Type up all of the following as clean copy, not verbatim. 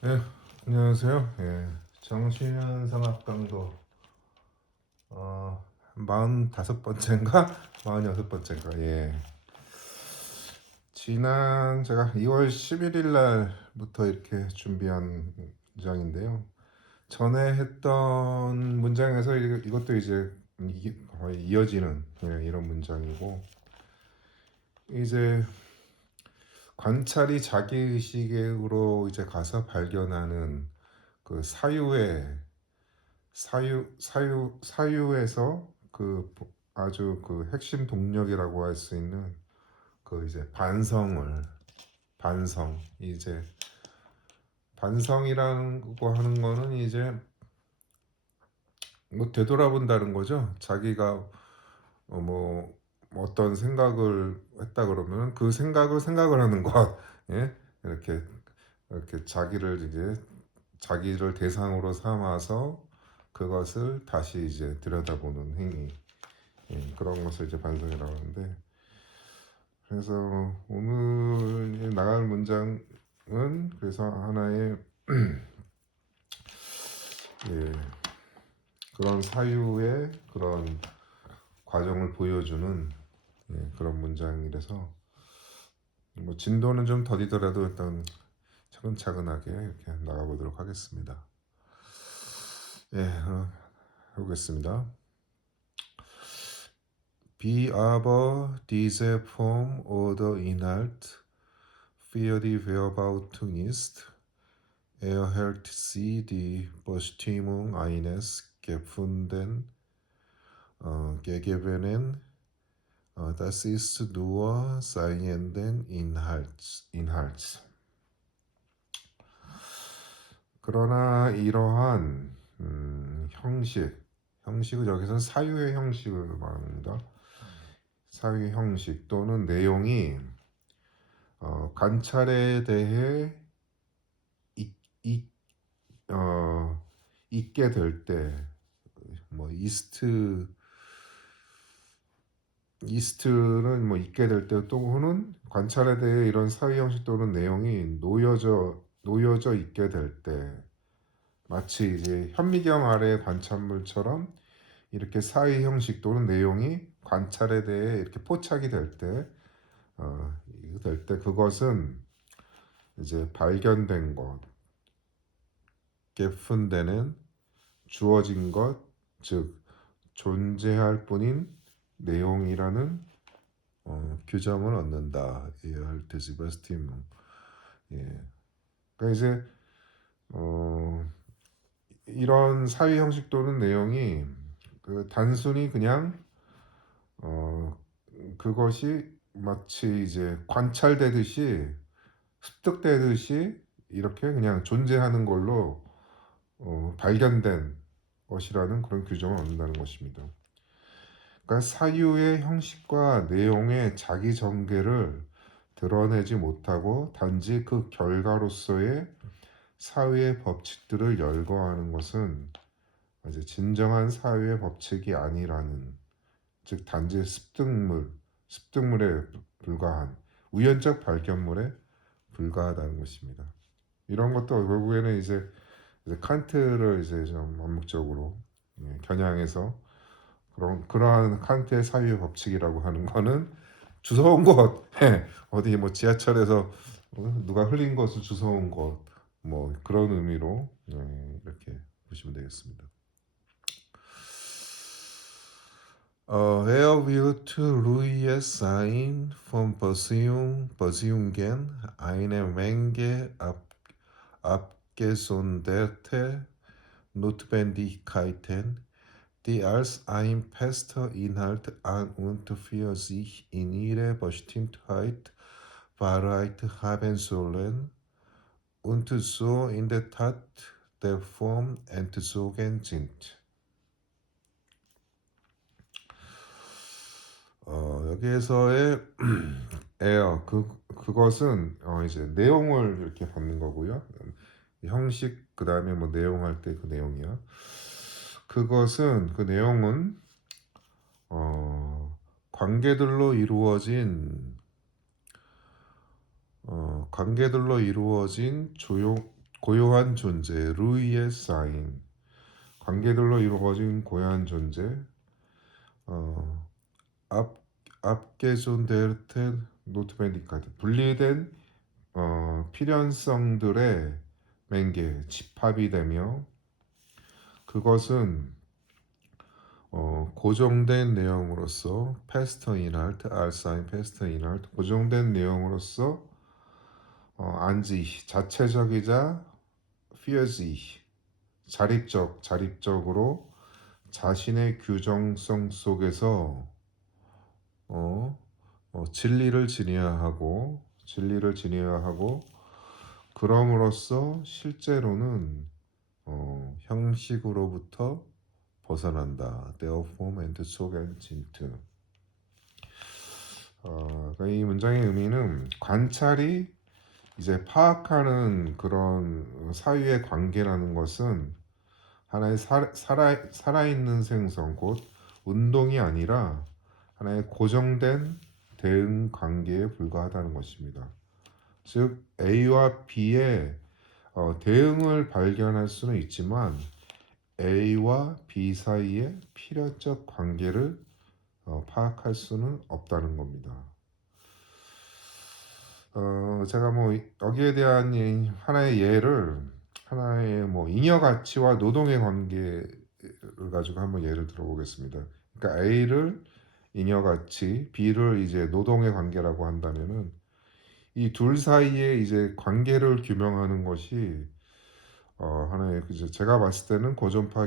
네, 안녕하세요. 예, 정신현상학 강도 45번째인가? 46번째인가? 예. 지난 제가 2월 11일 날부터 이렇게 준비한 문장인데요. 전에 했던 문장에서 이것도 이제 거의 이어지는 이런 문장이고, 이제 관찰이 자기의식으로 이제 가서 발견하는 그 사유에서 그 아주 그 핵심 동력이라고 할 수 있는 그 이제 이제 반성이라고 하는 거는 이제 뭐 되돌아본다는 거죠. 자기가 뭐 어떤 생각을 했다 그러면 그 생각을 하는 것, 예, 이렇게 자기를 대상으로 삼아서 그것을 다시 이제 들여다보는 행위. 그런 것을 이제 반성이라고 하는데, 그래서 오늘 나갈 문장은 그래서 하나의 예, 그런 사유의 그런 과정을 보여주는 그런 문장이라서 뭐 진도는 좀 더디더라도 일단 차근차근하게 이렇게 나가보도록 하겠습니다. 예, 해보겠습니다. Wie aber diese Form oder Inhalt für die Verarbeitung ist, erhält sie die Bestimmung eines gegebenen, das ist nur seienden Inhalts. 그러나 이러한 형식은 여기서는 사유의 형식을 말합니다. 사유의 형식 또는 내용이 관찰에 대해 이, 이, 있게 될 때, 뭐 이스트는 뭐 있게 될 때 또는 관찰에 대해 이런 사유 형식 또는 내용이 놓여져 있게 될 때, 마치 이제 현미경 아래 관찰물처럼 이렇게 사유 형식 또는 내용이 관찰에 대해 이렇게 포착이 될 때 그것은 이제 발견된 것, 개fun되는 주어진 것, 즉 존재할 뿐인 내용이라는 규정을 얻는다. 이알테지바스팀. 예. 그러니까 이제 이런 사회 형식 또는 내용이 그 단순히 그냥 그것이 마치 이제 관찰되듯이 습득되듯이 이렇게 그냥 존재하는 걸로 발견된 것이라는 그런 규정을 얻는다는 것입니다. 그러니까 사유의 형식과 내용의 자기 전개를 드러내지 못하고 단지 그 결과로서의 사유의 법칙들을 열거하는 것은 이제 진정한 사유의 법칙이 아니라는, 즉 단지 습득물에 불과한 우연적 발견물에 불과하다는 것입니다. 이런 것도 결국에는 이제 칸트를 이제 좀 암묵적으로 겨냥해서 그러한 칸트의 사유의 법칙이라고 하는 거는 주워온 것, 어디 뭐 지하철에서 누가 흘린 것을 주워온 것, 뭐 그런 의미로 이렇게 보시면 되겠습니다. Er wird ruhig sein von Beziehungen eine Menge abgesonderte Notwendigkeiten, die als ein fester Inhalt an und für sich in ihrer Bestimmtheit Wahrheit haben sollen und so in der Tat der Form entzogen sind. 여기에서의 그것은 이제 내용을 이렇게 받는 거고요. 형식 그 다음에 뭐 내용 할 때 그 내용이요. 그 내용은 관계들로 이루어진 고요한 존재, 루이의 사인, 관계들로 이루어진 고요한 존재, 어, 앞 앞게존데르텐 노트벤디카드, 분리된 필연성들의 맹계, 집합이 되며 그것은 고정된 내용으로서 패스트 인할트, 알사인 패스트 인할트, 고정된 내용으로서 안지, 자체적이자 피어지, 자립적으로 자신의 규정성 속에서 어, 진리를 지니하고 그럼으로써 실제로는 형식으로부터 벗어난다. Their form and soul and tint. 그러니까 이 문장의 의미는 관찰이 이제 파악하는 그런 사유의 관계라는 것은 하나의 살아있는 생성, 곧 운동이 아니라 하나의 고정된 대응 관계에 불과하다는 것입니다. 즉 A와 B의 대응을 발견할 수는 있지만 A와 B 사이의 필연적 관계를 파악할 수는 없다는 겁니다. 제가 뭐 여기에 대한 하나의 예를 하나의 뭐 잉여 가치와 노동의 관계를 가지고 한번 예를 들어보겠습니다. 그러니까 A를 잉여 가치, B를 이제 노동의 관계라고 한다면은 이 둘 사이에 이제 관계를 규명하는 것이 하나의 이제 제가 봤을 때는 고전파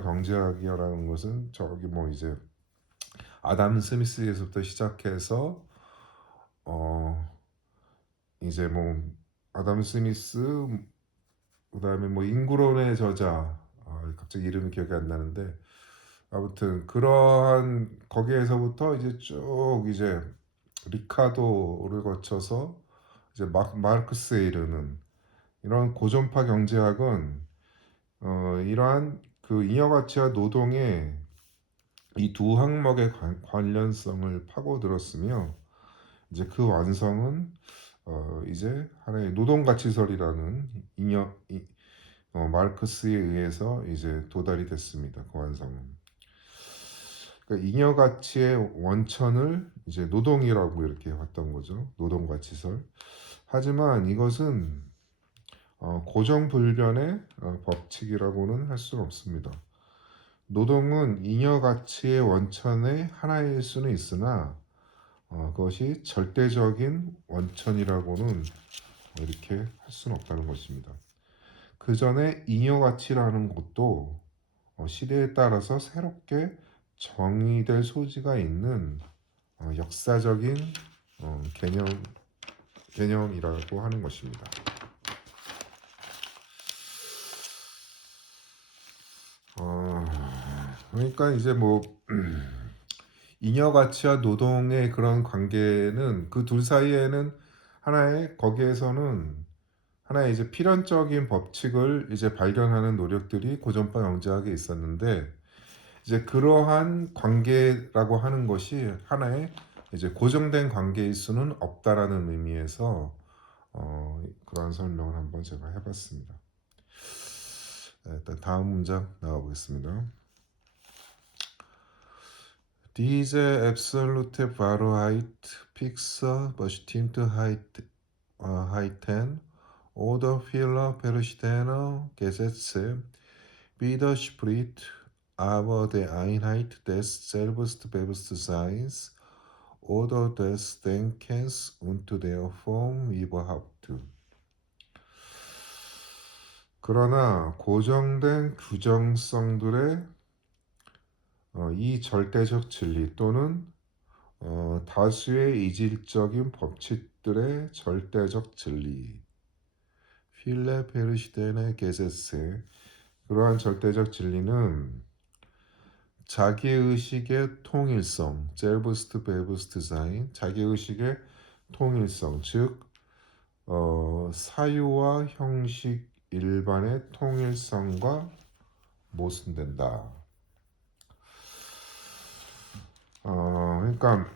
경제학이라는 것은 저기 뭐 이제 아담 스미스에서부터 시작해서 어 이제 뭐 아담 스미스 그다음에 뭐 인구론의 저자 갑자기 이름이 기억이 안 나는데 아무튼 그러한 거기에서부터 이제 쭉 이제 리카도를 거쳐서 이제 마르크스에 이르는 이런 고전파 경제학은 이러한 그 잉여가치와 노동의 이 두 항목의 관련성을 파고들었으며 이제 그 완성은 이제 하나의 노동가치설이라는 마르크스에 의해서 이제 도달이 됐습니다. 그 완성은. 그러니까 잉여가치의 원천을 이제 노동이라고 이렇게 봤던 거죠. 노동가치설. 하지만 이것은 고정불변의 법칙이라고는 할 수는 없습니다. 노동은 잉여 가치의 원천의 하나일 수는 있으나 그것이 절대적인 원천이라고는 이렇게 할 수는 없다는 것입니다. 그 전에 잉여 가치라는 것도 시대에 따라서 새롭게 정의될 소지가 있는 역사적인 개념이라고 하는 것입니다. 그러니까 이제 뭐 잉여 가치와 노동의 그런 관계는 그 둘 사이에는 하나의 거기에서는 하나의 이제 필연적인 법칙을 이제 발견하는 노력들이 고전파 경제학에 있었는데 이제 그러한 관계라고 하는 것이 하나의 이제 고정된 관계일 수는 없다라는 의미에서 그러한 설명을 한번 제가 해봤습니다. 일단 다음 문장 나가보겠습니다. Diese absolute Wahrheit fixer bestimmte Heiten oder vieler verschiedener Gesetze widerspricht aber der Einheit des Selbstbewusstseins oder des Denkens und der Form überhaupt. 그러나 고정된 규정성들의 이 절대적 진리 또는 다수의 이질적인 법칙들의 절대적 진리 필레 페르시덴의 게세세 그러한 절대적 진리는 자기의식의 통일성 젤브스트 베브스트 사인 자기의식의 통일성 즉 사유와 형식 일반의 통일성과 모순된다. 그러니까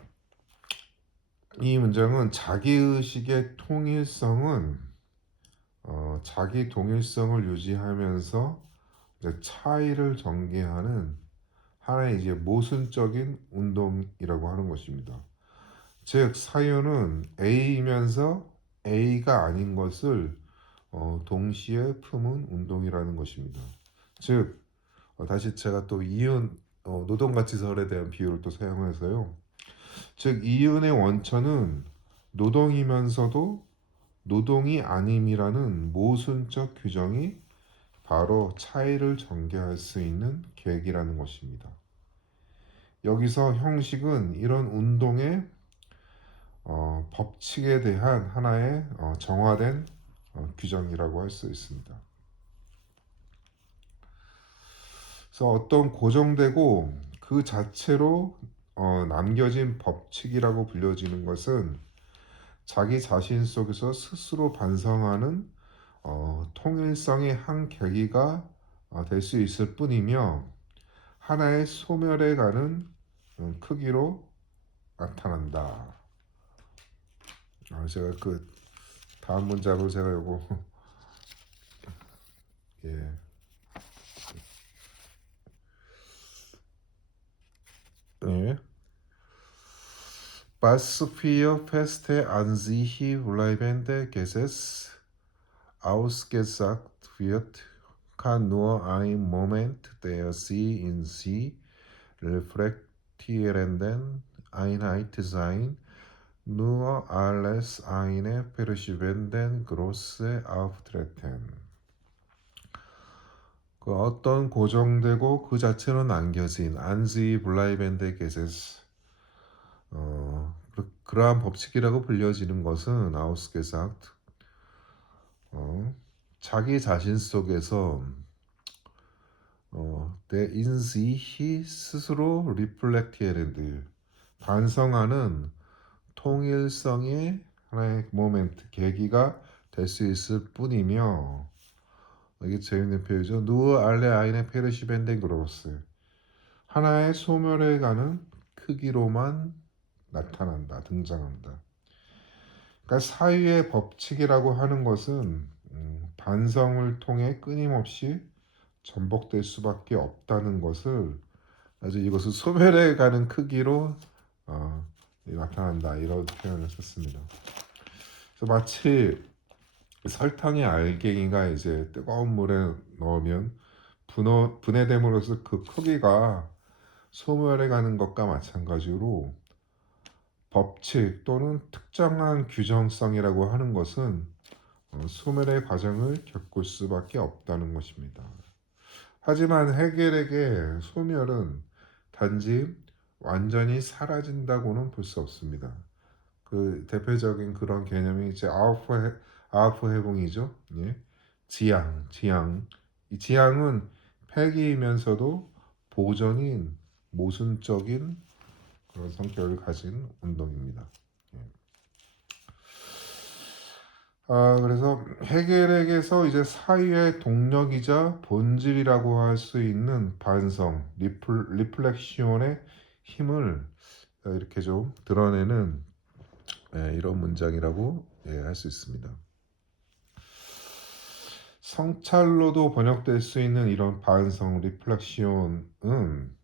이 문장은 자기의식의 통일성은 자기 동일성을 유지하면서 이제 차이를 전개하는 하나의 이제 모순적인 운동이라고 하는 것입니다. 즉 사유는 A이면서 A가 아닌 것을 동시에 품은 운동이라는 것입니다. 즉 다시 제가 또 이윤 노동가치설에 대한 비유를 또 사용해서요. 즉 이윤의 원천은 노동이면서도 노동이 아님이라는 모순적 규정이 바로 차이를 전개할 수 있는 계획이라는 것입니다. 여기서 형식은 이런 운동의 법칙에 대한 하나의 정화된 규정이라고 할 수 있습니다. 그래서 어떤 고정되고 그 자체로 남겨진 법칙이라고 불려지는 것은 자기 자신 속에서 스스로 반성하는 통일성의 한 계기가 될 수 있을 뿐이며 하나의 소멸해 가는 크기로 나타난다. 제가 그 다음 문장으로 제가 요거 예. 예. Was für Feste an sich bleibende Gesetz ausgesagt wird, kann nur ein Moment der sie in sie reflektierenden Einheit sein, nur als eine verschwindend große auftreten. 그 어떤 고정되고 그 자체로 남겨진 안지 블라이벤데 게세스 그러한 법칙이라고 불려지는 것은 아우스게삭트 자기 자신 속에서 내 인시히 스스로 리플렉티에렌드 반성하는 통일성의 하나의 모멘트 계기가 될 수 있을 뿐이며 이게 재밌는 표현이죠. 누어 알레 아인의 페르시벤덴 그로스 하나의 소멸해 가는 크기로만 나타난다, 등장한다. 그러니까 사유의 법칙이라고 하는 것은 반성을 통해 끊임없이 전복될 수밖에 없다는 것을 아주 이것을 소멸해 가는 크기로 나타난다 이런 표현을 썼습니다. 그래서 마치 설탕의 알갱이가 이제 뜨거운 물에 넣으면 분해됨으로써 그 크기가 소멸해 가는 것과 마찬가지로 법칙 또는 특정한 규정성이라고 하는 것은 소멸의 과정을 겪을 수밖에 없다는 것입니다. 하지만 헤겔에게 소멸은 단지 완전히 사라진다고는 볼 수 없습니다. 그 대표적인 그런 개념이 이제 아우프 해봉이죠. 예? 지향. 이 지향은 폐기이면서도 보전인 모순적인 그런 성격을 가진 운동입니다. 예. 그래서 헤겔에게서 이제 사유의 동력이자 본질이라고 할 수 있는 반성, 리플렉시온의 힘을 이렇게 좀 드러내는 이런 문장이라고 할 수 있습니다. 성찰로도 번역될 수 있는 이런 반성, 리플렉시온은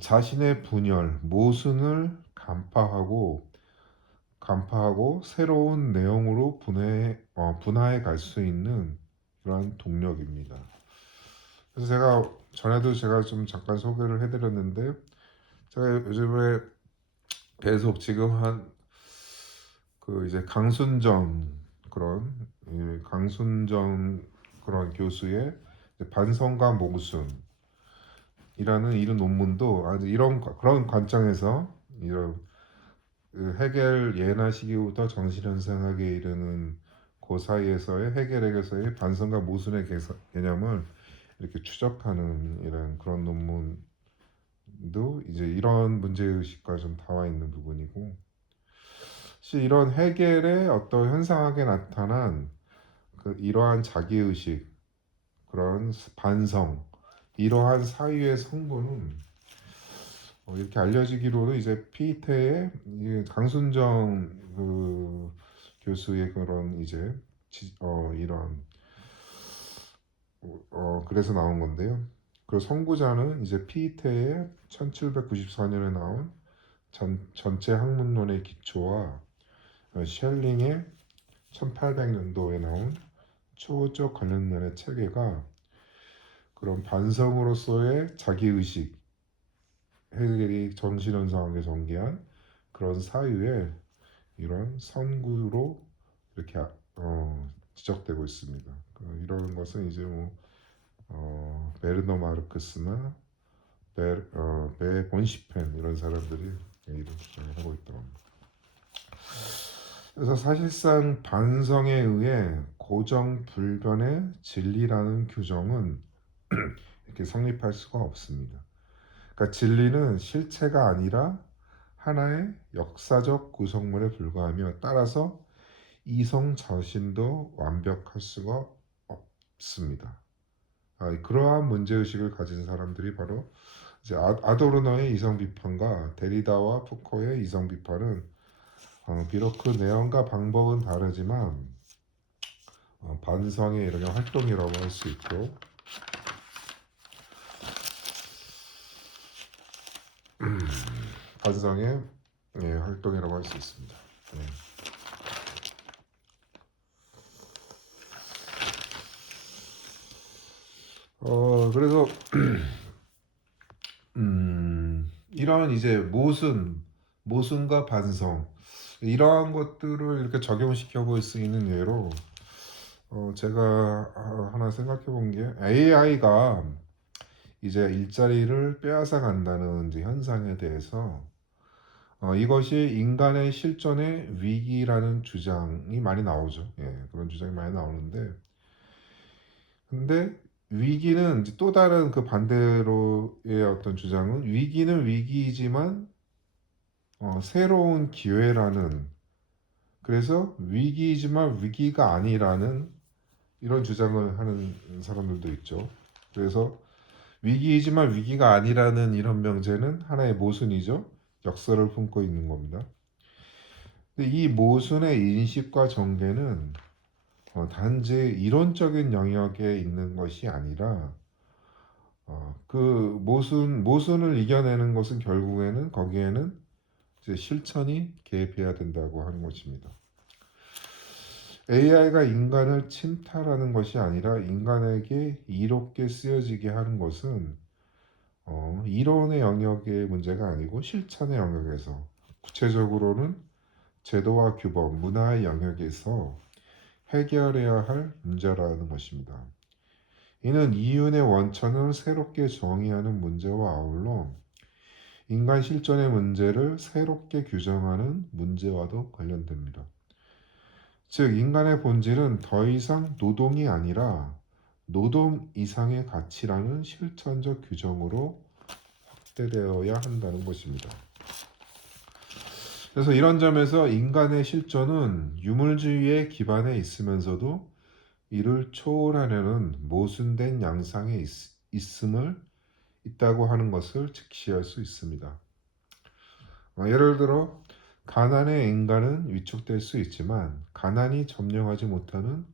자신의 분열, 모순을 간파하고 새로운 내용으로 분화해 갈 수 있는 그런 동력입니다. 그래서 제가 전에도 제가 좀 잠깐 소개를 해드렸는데 제가 요즘에 계속 지금 한 그 이제 강순정 그런 교수의 반성과 모순이라는 이런 논문도 아주 그런 관점에서 이런 그 헤겔 예나 시기부터 정신현상학에 이르는 그 사이에서의 헤겔에게서의 반성과 모순의 개념을 이렇게 추적하는 이런 그런 논문도 이제 이런 문제의식과 좀 나와 있는 부분이고 사실 이런 헤겔의 어떤 현상학에 나타난 이러한 자기의식 그런 반성 이러한 사유의 성분은 이렇게 알려지기로는 이제 피테의 강순정 그 교수의 그런 이제 이런 그래서 나온 건데요. 그 선구자는 이제 피이테의 1794년에 나온 전체 학문론의 기초와 셸링의 1800년도에 나온 초호적 관련론의 체계가 그런 반성으로서의 자기의식, 헤겔이 정신현상학에 전개한 그런 사유의 이런 선구로 이렇게 지적되고 있습니다. 이런 것은 이제 베르너 마르크스나 베 본시펜 이런 사람들이 이런 주장을 하고 있더랍니다. 그래서 사실상 반성에 의해 고정 불변의 진리라는 규정은 이렇게 성립할 수가 없습니다. 그러니까 진리는 실체가 아니라 하나의 역사적 구성물에 불과하며 따라서 이성 자신도 완벽할 수가 없습니다. 그러한 문제의식을 가진 사람들이 바로 이제 아도르노의 이성 비판과 데리다와 푸코의 이성 비판은 비록 그 내용과 방법은 다르지만 반성의 일종의 활동이라고 할 수 있고 반성의 활동이라고 할 수 있습니다. 네. 그래서 이런 이제 모순과 반성 이러한 것들을 이렇게 적용시켜 볼 수 있는 예로 제가 하나 생각해 본 게 AI가 이제 일자리를 빼앗아 간다는 이제 현상에 대해서 이것이 인간의 실존의 위기라는 주장이 많이 나오죠. 예, 그런 주장이 많이 나오는데 근데 위기는 이제 또 다른 그 반대로의 어떤 주장은 위기는 위기이지만 새로운 기회라는 그래서 위기이지만 위기가 아니라는 이런 주장을 하는 사람들도 있죠. 그래서 위기이지만 위기가 아니라는 이런 명제는 하나의 모순이죠. 역설을 품고 있는 겁니다. 근데 이 모순의 인식과 전개는 단지 이론적인 영역에 있는 것이 아니라 그 모순을 이겨내는 것은 결국에는 거기에는 이제 실천이 개입해야 된다고 하는 것입니다. AI가 인간을 침탈하는 것이 아니라 인간에게 이롭게 쓰여지게 하는 것은 이론의 영역의 문제가 아니고 실천의 영역에서 구체적으로는 제도와 규범, 문화의 영역에서 해결해야 할 문제라는 것입니다. 이는 이윤의 원천을 새롭게 정의하는 문제와 아울러 인간 실존의 문제를 새롭게 규정하는 문제와도 관련됩니다. 즉, 인간의 본질은 더 이상 노동이 아니라 노동 이상의 가치라는 실천적 규정으로 확대되어야 한다는 것입니다. 그래서 이런 점에서 인간의 실존은 유물주의에 기반해 있으면서도 이를 초월하려는 모순된 양상에 있음을 있다고 하는 것을 직시할 수 있습니다. 예를 들어 가난의 인간은 위축될 수 있지만 가난이 점령하지 못하는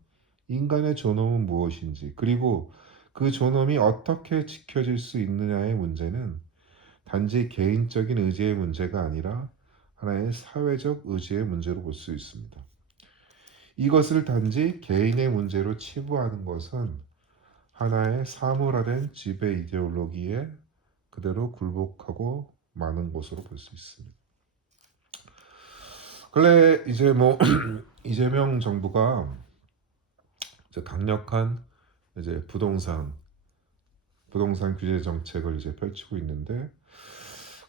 인간의 존엄은 무엇인지 그리고 그 존엄이 어떻게 지켜질 수 있느냐의 문제는 단지 개인적인 의지의 문제가 아니라 하나의 사회적 의지의 문제로 볼 수 있습니다. 이것을 단지 개인의 문제로 치부하는 것은 하나의 사물화된 지배 이데올로기에 그대로 굴복하고 마는 것으로 볼 수 있습니다. 근래 이제 이재명 정부가 이제 강력한 이제 부동산 규제 정책을 이제 펼치고 있는데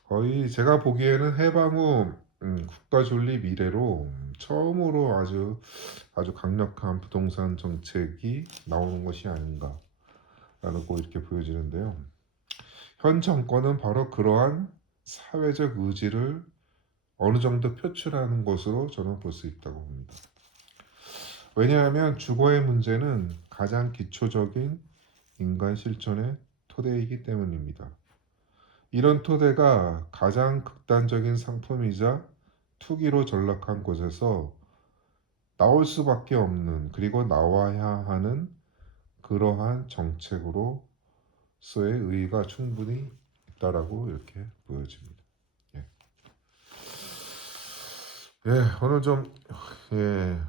거의 제가 보기에는 해방 후 국가 존립 이래로 처음으로 아주 강력한 부동산 정책이 나오는 것이 아닌가라는 꼭 이렇게 보여지는데요. 현 정권은 바로 그러한 사회적 의지를 어느 정도 표출하는 것으로 저는 볼 수 있다고 봅니다. 왜냐하면 주거의 문제는 가장 기초적인 인간 실존의 토대이기 때문입니다. 이런 토대가 가장 극단적인 상품이자 투기로 전락한 곳에서 나올 수밖에 없는 그리고 나와야 하는 그러한 정책으로서의 의의가 충분히 있다라고 이렇게 보여집니다. 예, 예 오늘 좀 예,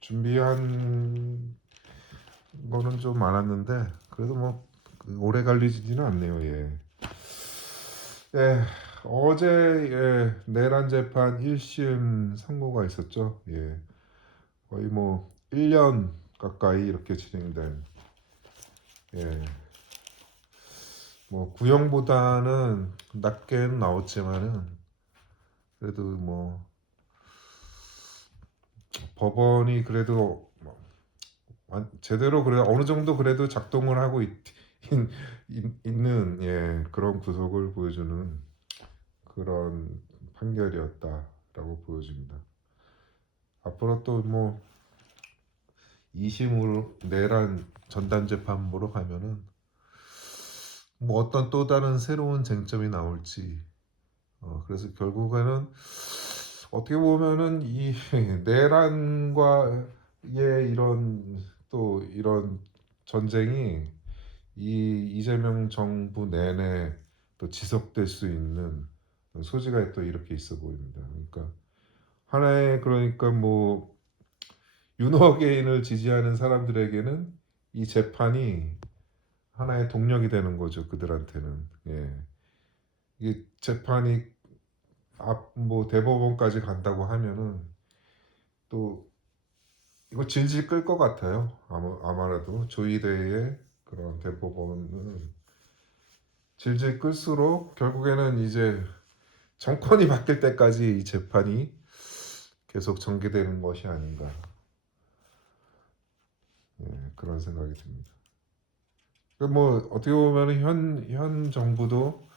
준비한 거는 좀 많았는데 그래도 뭐 오래 걸리지는 않네요. 예. 예, 어제 내란 재판 1심 선고가 있었죠. 예, 거의 뭐 1년 가까이 이렇게 진행된 예, 뭐 구형보다는 낮게는 나왔지만은 그래도 뭐 법원이 그래도 뭐 제대로 그래 어느 정도 그래도 작동을 하고 있는 그런 구속을 보여주는 그런 판결이었다라고 보여집니다. 앞으로 또 뭐 2심으로 내란 전담 재판부로 가면은 뭐 어떤 또 다른 새로운 쟁점이 나올지 그래서 결국에는 어떻게 보면은 이 내란과의 이런 또 이런 전쟁이 이 이재명 정부 내내 또 지속될 수 있는 소지가 또 이렇게 있어 보입니다. 그러니까 하나의 그러니까 뭐 윤호개인을 지지하는 사람들에게는 이 재판이 하나의 동력이 되는 거죠. 그들한테는. 예. 이 재판이 앞 뭐 대법원까지 간다고 하면은 또 이거 질질 끌 것 같아요. 아마라도 조희대의 그런 대법원은 질질 끌수록 결국에는 이제 정권이 바뀔 때까지 이 재판이 계속 전개되는 것이 아닌가 그런 생각이 듭니다. 뭐 어떻게 보면 현 정부도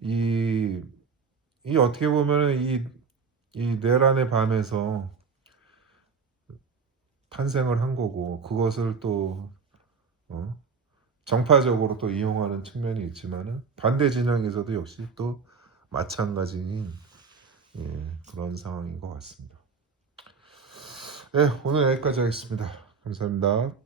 이, 이 어떻게 보면 이 내란의 밤에서 탄생을 한 거고 그것을 또 어, 정파적으로 또 이용하는 측면이 있지만은 반대 진영에서도 역시 또 마찬가지인 그런 상황인 것 같습니다. 네, 오늘 여기까지 하겠습니다. 감사합니다.